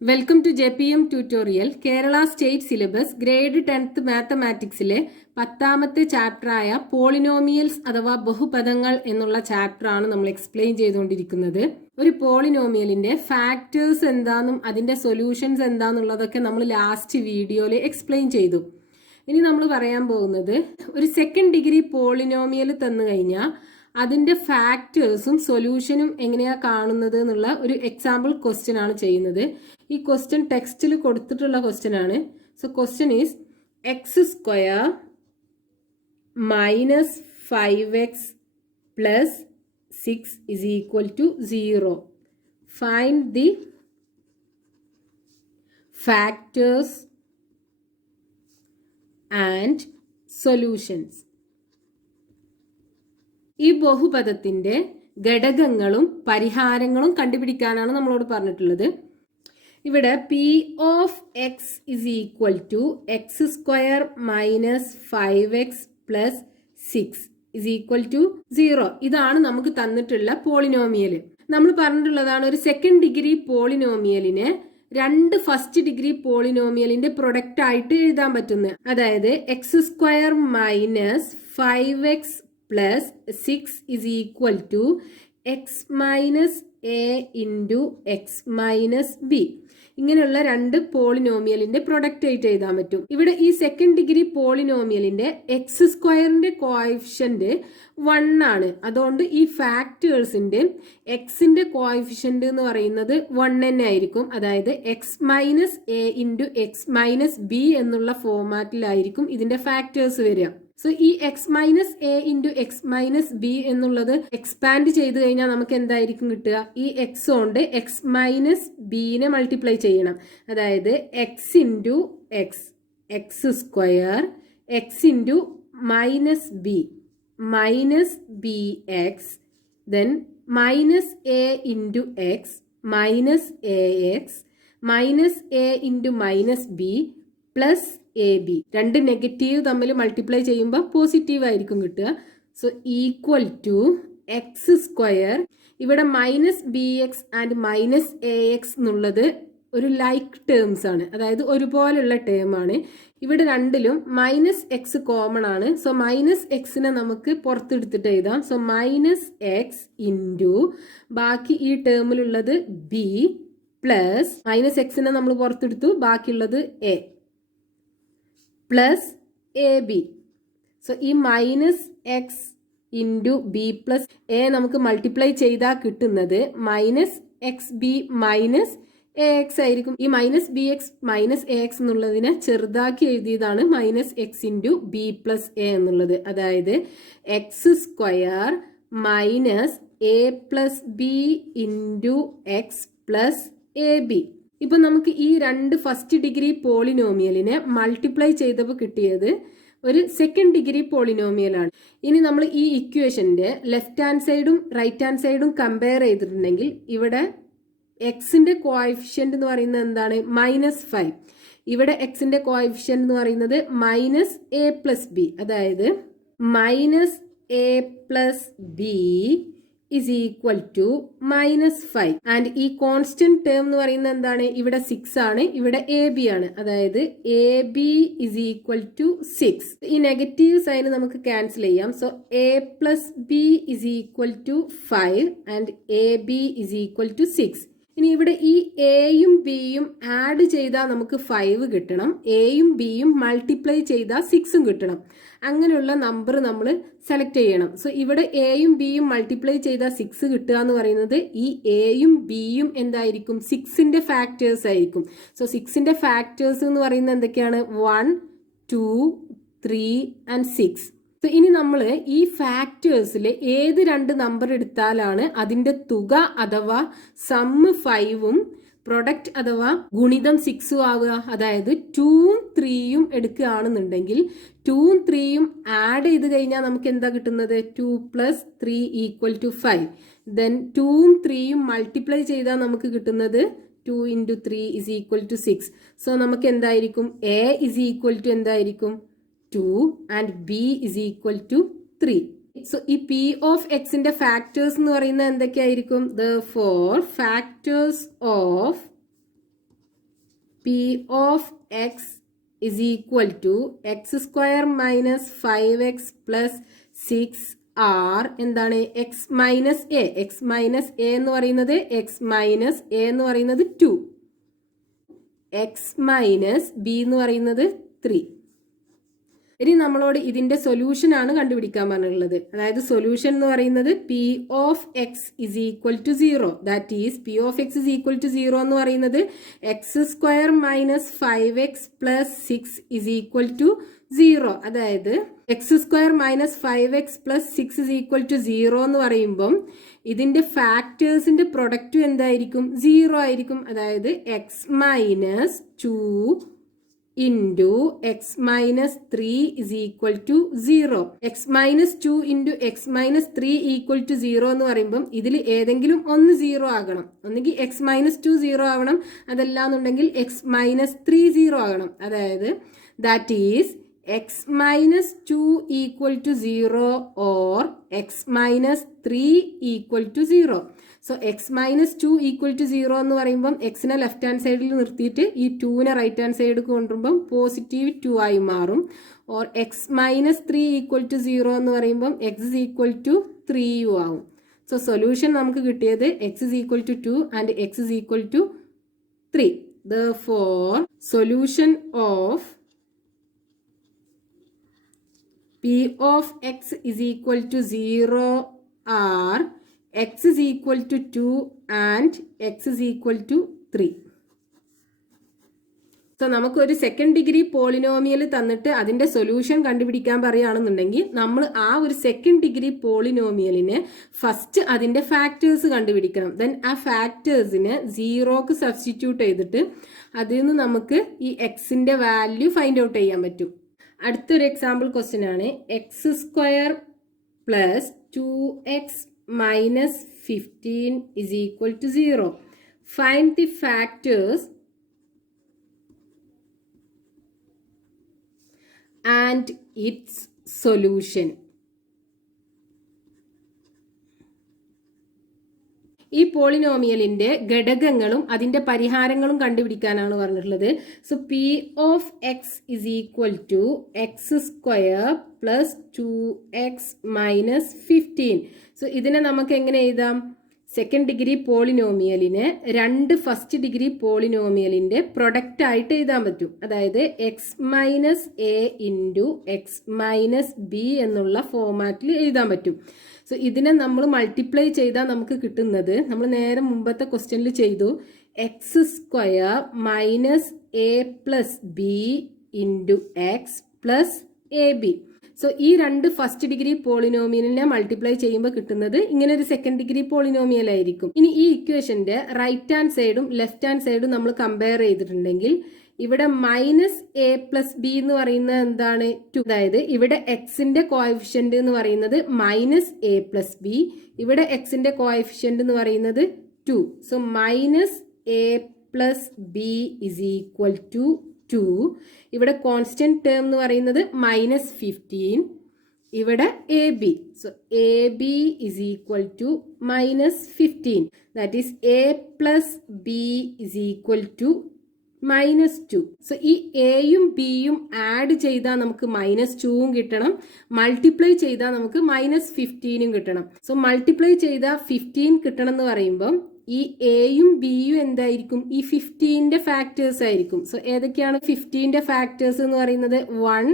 Welcome to JPM tutorial. Kerala state syllabus grade 10th മാത്തമാറ്റിക്സിലെ 10ാമത്തെ ചാപ്റ്ററായ പോളിനോമിയൽസ് അഥവാ ബഹുപദങ്ങൾ എന്നുള്ള ചാപ്റ്ററാണ് നമ്മൾ എക്സ്പ്ലെയിൻ ചെയ്തുകൊണ്ടിരിക്കുന്നത്. ഒരു പോളിനോമിയലിന്റെ ഫാക്ടേഴ്സ് എന്താണെന്നും അതിന്റെ സൊല്യൂഷൻസ് എന്താണെന്നുള്ളതൊക്കെ നമ്മൾ ലാസ്റ്റ് വീഡിയോയിൽ എക്സ്പ്ലെയിൻ ചെയ്തു. ഇനി നമ്മൾ പറയാൻ പോകുന്നത് ഒരു സെക്കൻഡ് ഡിഗ്രി പോളിനോമിയൽ തന്നു കഴിഞ്ഞാൽ അതിന്റെ ഫാക്ടേഴ്സും സൊല്യൂഷനും എങ്ങനെയാ കാണുന്നത് എന്നുള്ള ഒരു എക്സാമ്പിൾ ക്വസ്റ്റ്യൻ ആണ് ചെയ്യുന്നത്. ഈ ക്വസ്റ്റ്യൻ ടെക്സ്റ്റിൽ കൊടുത്തിട്ടുള്ള ക്വസ്റ്റ്യൻ ആണ്. So question is x² minus 5x plus 6 is equal to 0. Find the factors and solutions. ഈ ബഹുപദത്തിന്റെ ഘടകങ്ങളും പരിഹാരങ്ങളും കണ്ടുപിടിക്കാനാണ് നമ്മളോട് പറഞ്ഞിട്ടുള്ളത്. ഇവിടെ p of x is equal to x² minus 5x plus 6 is equal to 0. ഇതാണ് നമുക്ക് തന്നിട്ടുള്ള പോളിനോമിയൽ. നമ്മൾ പറഞ്ഞിട്ടുള്ളതാണ് ഒരു സെക്കൻഡ് ഡിഗ്രി പോളിനോമിയലിനെ രണ്ട് ഫസ്റ്റ് ഡിഗ്രി പോളിനോമിയലിന്റെ പ്രൊഡക്റ്റ് ആയിട്ട് എഴുതാൻ പറ്റുന്നത്. അതായത് x² minus 5x plus 6 is equal to x minus a into x minus B. ഇങ്ങനെയുള്ള രണ്ട് പോളിനോമിയലിന്റെ പ്രൊഡക്റ്റ് ആയിട്ട് എഴുതാൻ പറ്റും. ഇവിടെ ഈ സെക്കൻഡ് ഡിഗ്രി പോളിനോമിയലിന്റെ x² കോഎഫിഷ്യന്റ് 1 ആണ്. അതുകൊണ്ട് ഈ ഫാക്ടേഴ്സിന്റെ എക്സിന്റെ കോഎഫിഷ്യന്റ് എന്ന് പറയുന്നത് 1 തന്നെ ആയിരിക്കും. അതായത് x minus a into x minus B എന്നുള്ള ഫോർമാറ്റിലായിരിക്കും ഇതിന്റെ ഫാക്ടേഴ്സ് വരിക. സോ ഈ X minus a into x minus B എന്നുള്ളത് എക്സ്പാൻഡ് ചെയ്ത് കഴിഞ്ഞാൽ നമുക്ക് എന്തായിരിക്കും കിട്ടുക? ഈ എക്സ് കൊണ്ട് എക്സ് മൈനസ് ബിനെ മൾട്ടിപ്ലൈ ചെയ്യണം. അതായത് x into x, x² x into minus b minus b x, then minus a into x minus a x minus a into minus b plus a b. രണ്ട് negative തമ്മിൽ multiply ചെയ്യുമ്പോൾ positive ആയിരിക്കും കിട്ടുക. So equal to x². ഇവിടെ minus b x and minus a x എന്നുള്ളത് ഒരു like terms ആണ്, അതായത് ഒരുപോലുള്ള ടേം ആണ്. ഇവിടെ രണ്ടിലും മൈനസ് എക്സ് കോമൺ ആണ്. സോ മൈനസ് എക്സിനെ നമുക്ക് പുറത്തെടുത്തിട്ട് എഴുതാം. സോ മൈനസ് എക്സ് ഇൻറ്റു ബാക്കി ഈ ടേമിലുള്ളത് ബി പ്ലസ് മൈനസ് എക്സിനെ നമ്മൾ പുറത്തെടുത്തു, ബാക്കിയുള്ളത് a plus a b. So ഈ minus x into b plus a നമുക്ക് മൾട്ടിപ്ലൈ ചെയ്താൽ കിട്ടുന്നത് minus x b minus a x ആയിരിക്കും. ഈ minus b x minus a x എന്നുള്ളതിനെ ചെറുതാക്കി എഴുതിയതാണ് minus x into b plus a എന്നുള്ളത്. അതായത് x² minus a plus B into x plus a B. ഇപ്പൊ നമുക്ക് ഈ രണ്ട് ഫസ്റ്റ് ഡിഗ്രി പോളിനോമിയലിനെ മൾട്ടിപ്ലൈ ചെയ്തപ്പോൾ കിട്ടിയത് ഒരു സെക്കൻഡ് ഡിഗ്രി പോളിനോമിയലാണ്. ഇനി നമ്മൾ ഈ ഇക്വേഷന്റെ ലെഫ്റ്റ് ഹാൻഡ് സൈഡും റൈറ്റ് ഹാൻഡ് സൈഡും കമ്പയർ ചെയ്തിട്ടുണ്ടെങ്കിൽ ഇവിടെ എക്സിന്റെ കോഎഫിഷ്യന്റ് എന്ന് പറയുന്നത് എന്താണ്? -5. ഇവിടെ എക്സിന്റെ കോഎഫിഷ്യന്റ് എന്ന് പറയുന്നത് മൈനസ് എ പ്ലസ് ബി. അതായത് minus a plus B is equal to -5. And ഈ കോൺസ്റ്റന്റ് ടേം എന്ന് പറയുന്നത് എന്താണ്? ഇവിടെ 6 ആണ്, ഇവിടെ എ ബി ആണ്. അതായത് A B is equal to 6. ഈ നെഗറ്റീവ് സൈൻ നമുക്ക് ക്യാൻസൽ ചെയ്യാം. So A plus B is equal to 5 and A B is equal to 6. ഇനി ഇവിടെ ഈ എയും ബിയും ആഡ് ചെയ്താൽ നമുക്ക് 5 കിട്ടണം, എയും ബിയും മൾട്ടിപ്ലൈ ചെയ്താൽ 6ഉം കിട്ടണം. അങ്ങനെയുള്ള നമ്പർ നമ്മൾ സെലക്ട് ചെയ്യണം. സോ ഇവിടെ എയും ബിയും മൾട്ടിപ്ലൈ ചെയ്താൽ 6 കിട്ടുക എന്ന് പറയുന്നത് ഈ എയും ബിയും എന്തായിരിക്കും? 6ന്റെ ഫാക്ടേഴ്സ് ആയിരിക്കും. സോ 6ന്റെ ഫാക്ടേഴ്സ് എന്ന് പറയുന്നത് എന്തൊക്കെയാണ്? 1, 2, 3 ആൻഡ് 6. സോ ഇനി നമ്മൾ ഈ ഫാക്ടേഴ്സിൽ ഏത് രണ്ട് നമ്പർ എടുത്താലാണ് അതിന്റെ തുക അഥവാ സമ്മ് 5ഉം പ്രൊഡക്റ്റ് അഥവാ ഗുണിതം 6ഉം ആവുക? അതായത് 2ഉം 3ഉം എടുക്കുകയാണെന്നുണ്ടെങ്കിൽ 2ഉം 3ഉം ആഡ് ചെയ്ത് കഴിഞ്ഞാൽ നമുക്ക് എന്താ കിട്ടുന്നത്? 2 + 3 = 5. ദെൻ 2ഉം 3ഉം മൾട്ടിപ്ലൈ ചെയ്താൽ നമുക്ക് കിട്ടുന്നത് 2 × 3 = 6. സോ നമുക്ക് എന്തായിരിക്കും? എ is equal to എന്തായിരിക്കും? 2 and b is equal to 3. So ഈ p of x ന്റെ ഫാക്ടേഴ്സ് എന്ന് പറയുന്നത് എന്തൊക്കെയായിരിക്കും? Therefore factors of p of x is equal to x square minus 5x plus 6r എന്താണ് x minus a. X minus a എന്ന് പറയുന്നത് X minus a എന്ന് പറയുന്നത് 2, എക്സ് മൈനസ് ബി എന്ന് പറയുന്നത് 3. ഇനി നമ്മളോട് ഇതിന്റെ സൊല്യൂഷൻ ആണ് കണ്ടുപിടിക്കാൻ പറഞ്ഞിട്ടുള്ളത്. അതായത് സൊല്യൂഷൻ എന്ന് പറയുന്നത് p of x is equal to 0. That is p of x is equal to 0 എന്ന് പറയുന്നത് x square minus 5x plus 6 is equal to 0. അതായത് x square minus 5x plus 6 is equal to 0 എന്ന് പറയുമ്പം ഇതിന്റെ ഫാക്ടേഴ്സിന്റെ product എന്തായിരിക്കും? 0 ആയിരിക്കും. അതായത് x minus 2 into x minus 3 is equal to 0. x minus 2 into x minus 3 equal to 0 എന്ന് പറയുമ്പം ഇതിൽ ഏതെങ്കിലും ഒന്ന് 0 ആകണം. ഒന്നുകിൽ x minus 2 0 ആവണം, അതല്ലാന്നുണ്ടെങ്കിൽ x minus 3 0 ആകണം. അതായത് that is x minus 2 equal to 0 or x minus 3 equal to 0. So x minus 2 equal to 0 എന്ന് പറയുമ്പം എക്സിനെ ലെഫ്റ്റ് ഹാൻഡ് സൈഡിൽ നിർത്തിയിട്ട് ഈ 2നെ റൈറ്റ് ഹാൻഡ് സൈഡിൽ കൊണ്ടുവരുമ്പം പോസിറ്റീവ് 2 ആയി മാറും. Or x minus 3 equal to 0 എന്ന് പറയുമ്പം X is equal to 3u ആവും. സോ സൊല്യൂഷൻ നമുക്ക് കിട്ടിയത് x is equal to 2 and x is equal to 3. Therefore, solution of p of x is equal to 0 are x is equal to 2 and x is equal to 3. So നമുക്ക് ഒരു second degree polynomial തന്നിട്ട് അതിന്റെ solution കണ്ടുപിടിക്കാൻ പറയുകയാണെന്നുണ്ടെങ്കിൽ നമ്മൾ ആ ഒരു second degree പോളിനോമിയലിന് first അതിന്റെ ഫാക്ടേഴ്സ് കണ്ടുപിടിക്കണം. ദെൻ ആ ഫാക്ടേഴ്സിന് 0ക്ക് സബ്സ്റ്റിറ്റ്യൂട്ട് ചെയ്തിട്ട് അതിൽ നിന്ന് നമുക്ക് ഈ എക്സിന്റെ വാല്യൂ ഫൈൻഡ് ഔട്ട് ചെയ്യാൻ പറ്റും. അടുത്തൊരു എക്സാമ്പിൾ ക്വസ്റ്റ്യൻ ആണ്. X square plus 2x minus 15 is equal to 0. Find the factors and its solution. ഈ പോളിനോമിയലിന്റെ ഘടകങ്ങളും അതിന്റെ പരിഹാരങ്ങളും കണ്ടുപിടിക്കാനാണ് പറഞ്ഞിട്ടുള്ളത്. So p of x is equal to x square plus 2x minus 15. So ഇതിനെ നമുക്ക് എങ്ങനെ എഴുതാം? സെക്കൻഡ് ഡിഗ്രി പോളിനോമിയലിനെ രണ്ട് ഫസ്റ്റ് ഡിഗ്രി പോളിനോമിയലിന്റെ പ്രൊഡക്റ്റ് ആയിട്ട് എഴുതാൻ പറ്റും. അതായത് x minus a into x minus B എന്നുള്ള ഫോമാറ്റിൽ എഴുതാൻ പറ്റും. സോ ഇതിനെ നമ്മൾ മൾട്ടിപ്ലൈ ചെയ്താൽ നമുക്ക് കിട്ടുന്നത് നമ്മൾ നേരെ മുമ്പത്തെ ക്വസ്റ്റ്യനിൽ ചെയ്തു, X square minus a plus B into x plus a b. So ഈ രണ്ട് ഫസ്റ്റ് ഡിഗ്രി പോളിനോമിയലിനെ മൾട്ടിപ്ലൈ ചെയ്യുമ്പോൾ കിട്ടുന്നത് ഇങ്ങനെ ഒരു സെക്കൻഡ് ഡിഗ്രി പോളിനോമിയൽ ആയിരിക്കും. ഇനി ഈ ഇക്വേഷന്റെ റൈറ്റ് ഹാൻഡ് സൈഡും ലെഫ്റ്റ് ഹാൻഡ് സൈഡും നമ്മൾ കമ്പയർ ചെയ്തിട്ടുണ്ടെങ്കിൽ ഇവിടെ മൈനസ് എ പ്ലസ് ബി എന്ന് പറയുന്നത് എന്താണ്? 2. അതായത് ഇവിടെ എക്സിന്റെ കോഎഫിഷ്യന്റ് എന്ന് പറയുന്നത് മൈനസ് എ പ്ലസ് ബി, ഇവിടെ എക്സിന്റെ കോഎഫിഷ്യന്റ് എന്ന് പറയുന്നത് 2. So minus a plus b is equal to 2. ഇവിടെ കോൺസ്റ്റന്റ് ടേം എന്ന് പറയുന്നത് മൈനസ് 15, ഇവിടെ a b. So a b is equal to minus 15. That is a plus b is equal to minus 2. So ഈ എയും ബിയും add ചെയ്താൽ നമുക്ക് minus 2ഉം കിട്ടണം, മൾട്ടിപ്ലൈ ചെയ്താൽ നമുക്ക് മൈനസ് 15ഉം കിട്ടണം. സോ മൾട്ടിപ്ലൈ ചെയ്താൽ 15 കിട്ടണം എന്ന് പറയുമ്പം ഈ എയും ബിയും എന്തായിരിക്കും? ഈ 15ന്റെ ഫാക്ടേഴ്സ് ആയിരിക്കും. സോ ഏതൊക്കെയാണ് 15ന്റെ ഫാക്ടേഴ്സ് എന്ന് പറയുന്നത്? 1,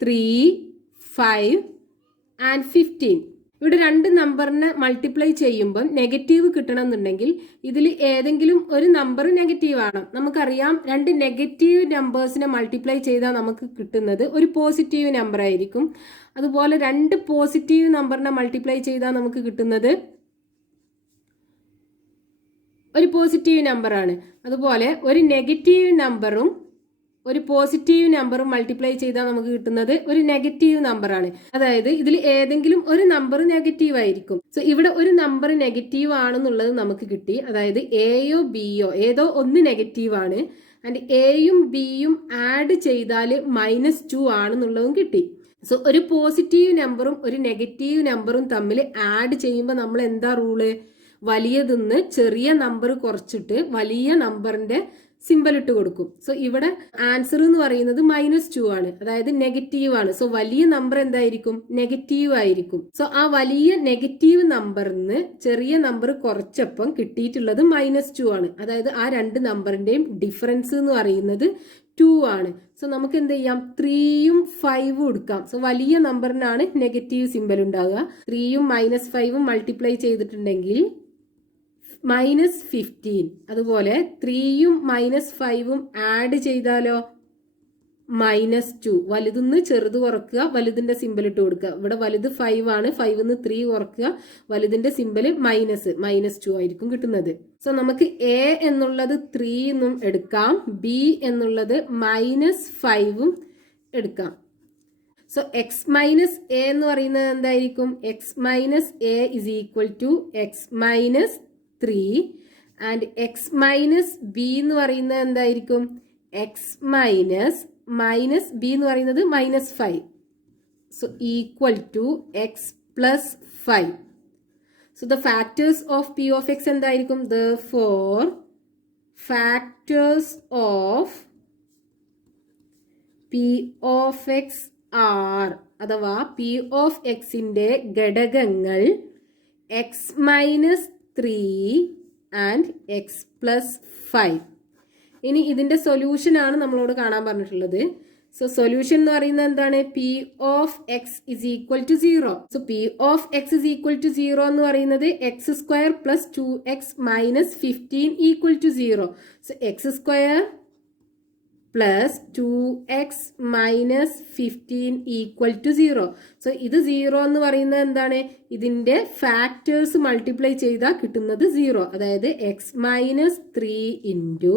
3, 5 ആൻഡ് 15. ഇവിടെ രണ്ട് നമ്പറിനെ മൾട്ടിപ്ലൈ ചെയ്യുമ്പോൾ നെഗറ്റീവ് കിട്ടണം എന്നുണ്ടെങ്കിൽ ഇതിൽ ഏതെങ്കിലും ഒരു നമ്പർ നെഗറ്റീവ് ആണ്. നമുക്കറിയാം രണ്ട് നെഗറ്റീവ് നമ്പേഴ്സിനെ മൾട്ടിപ്ലൈ ചെയ്താൽ നമുക്ക് കിട്ടുന്നത് ഒരു പോസിറ്റീവ് നമ്പർ ആയിരിക്കും. അതുപോലെ രണ്ട് പോസിറ്റീവ് നമ്പറിനെ മൾട്ടിപ്ലൈ ചെയ്താൽ നമുക്ക് കിട്ടുന്നത് ഒരു പോസിറ്റീവ് നമ്പർ ആണ്. അതുപോലെ ഒരു നെഗറ്റീവ് നമ്പറും ഒരു പോസിറ്റീവ് നമ്പറും മൾട്ടിപ്ലൈ ചെയ്താൽ നമുക്ക് കിട്ടുന്നത് ഒരു നെഗറ്റീവ് നമ്പർ ആണ്. അതായത് ഇതിൽ ഏതെങ്കിലും ഒരു നമ്പർ നെഗറ്റീവ് ആയിരിക്കും. സോ ഇവിടെ ഒരു നമ്പർ നെഗറ്റീവ് ആണെന്നുള്ളത് നമുക്ക് കിട്ടി. അതായത് എയോ ബിയോ ഏതോ ഒന്ന് നെഗറ്റീവ് ആണ്. ആൻഡ് എയും ബിയും ആഡ് ചെയ്താൽ -2 ആണെന്നുള്ളതും കിട്ടി. സോ ഒരു പോസിറ്റീവ് നമ്പറും ഒരു നെഗറ്റീവ് നമ്പറും തമ്മിൽ ആഡ് ചെയ്യുമ്പോൾ നമ്മൾ എന്താ റൂള്? വലിയതിന്ന് ചെറിയ നമ്പർ കുറച്ചിട്ട് വലിയ നമ്പറിന്റെ സിമ്പൽ ഇട്ട് കൊടുക്കും. സോ ഇവിടെ ആൻസർ എന്ന് പറയുന്നത് -2 ആണ്, അതായത് നെഗറ്റീവ് ആണ്. സോ വലിയ നമ്പർ എന്തായിരിക്കും? നെഗറ്റീവ് ആയിരിക്കും. സോ ആ വലിയ നെഗറ്റീവ് നമ്പറിന് ചെറിയ നമ്പർ കുറച്ചപ്പം കിട്ടിയിട്ടുള്ളത് -2 ആണ്. അതായത് ആ രണ്ട് നമ്പറിന്റെയും ഡിഫറൻസ് എന്ന് പറയുന്നത് 2 ആണ്. സോ നമുക്ക് എന്ത് ചെയ്യാം? 3യും 5ഉം എടുക്കാം. സോ വലിയ നമ്പറിനാണ് നെഗറ്റീവ് സിമ്പൽ ഉണ്ടാവുക. 3യും -5ഉം മൾട്ടിപ്ലൈ ചെയ്തിട്ടുണ്ടെങ്കിൽ -15. അതുപോലെ 3യും -5ഉം ആഡ് ചെയ്താലോ -2. വലുതിന്ന് ചെറുത് കുറക്കുക, വലുതിന്റെ സിമ്പൽ ഇട്ട് കൊടുക്കുക. ഇവിടെ വലുത് 5 ആണ്, 5ന്ന് 3 കുറക്കുക, വലുതിന്റെ സിമ്പൽ -2 ആയിരിക്കും കിട്ടുന്നത്. സോ നമുക്ക് എ എന്നുള്ളത് 3 എന്നും എടുക്കാം, ബി എന്നുള്ളത് -5ഉം എടുക്കാം. സോ എക്സ് മൈനസ് എ എന്ന് പറയുന്നത് എന്തായിരിക്കും? X minus a is equal to x minus 3 and x minus b എന്ന് പറയുന്നത് എന്തായിരിക്കും? എക്സ് മൈനസ് ബി എന്ന് പറയുന്നത് -5. So equal to x plus 5. So the factors of p of x എന്തായിരിക്കും? Therefore factors of p of x are, അഥവാ p of എക്സിന്റെ ഘടകങ്ങൾ x minus 3 and x plus 5. ഇനി ഇതിന്റെ സൊല്യൂഷൻ ആണ് നമ്മളോട് കാണാൻ പറഞ്ഞിട്ടുള്ളത്. സോ സൊല്യൂഷൻ എന്ന് പറയുന്നത് എന്താണ്? P of x is equal to 0. So p of x is equal to 0 എന്ന് പറയുന്നത് x square plus 2x minus 15 equal to 0. So x square plus 2x minus 15 equal to 0. So ഇത് 0 എന്ന് പറയുന്നത് എന്താണ്? ഇതിന്റെ ഫാക്ടേഴ്സ് മൾട്ടിപ്ലൈ ചെയ്താൽ കിട്ടുന്നത് 0. അതായത് x minus 3 into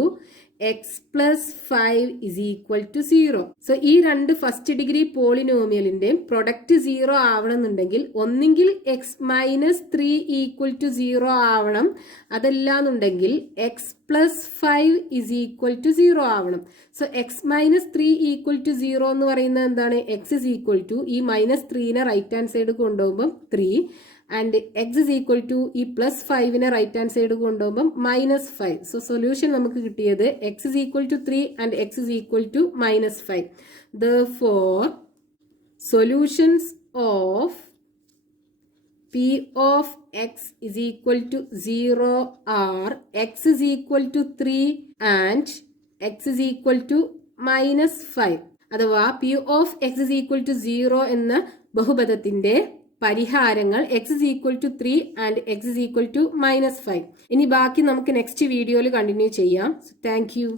x plus 5 is equal to 0. So ഈ രണ്ട് ഫസ്റ്റ് ഡിഗ്രി പോളിനോമിയലിന്റെയും പ്രൊഡക്റ്റ് 0 ആവണമെന്നുണ്ടെങ്കിൽ ഒന്നെങ്കിൽ എക്സ് മൈനസ് 3 ഈക്വൽ ടു 0 ആവണം, അതല്ലാന്നുണ്ടെങ്കിൽ x plus 5 is equal to 0 ആവണം. So x minus 3 equal to 0 എന്ന് പറയുന്നത് എന്താണ്? എക്സ് ഇസ് ഈക്വൽ ടു ഈ -3നെ റൈറ്റ് ഹാൻഡ് സൈഡ് കൊണ്ടുപോകുമ്പോൾ 3 and x is equal to ഈ +5നെ റൈറ്റ് ഹാൻഡ് സൈഡ് കൊണ്ടുപോകുമ്പോൾ -5. സോ സൊല്യൂഷൻ നമുക്ക് കിട്ടിയത് x is equal to 3 and x is equal to -5. Therefore solutions of P of x is equal to 0 are x is equal to 3 and x is equal to -5. അഥവാ P of x is equal to 0 എന്ന ബഹുപദത്തിന്റെ പരിഹാരങ്ങൾ x is equal to 3 and x is equal to -5. ഇനി ബാക്കി നമുക്ക് next വീഡിയോയിൽ continue ചെയ്യാം. Thank you.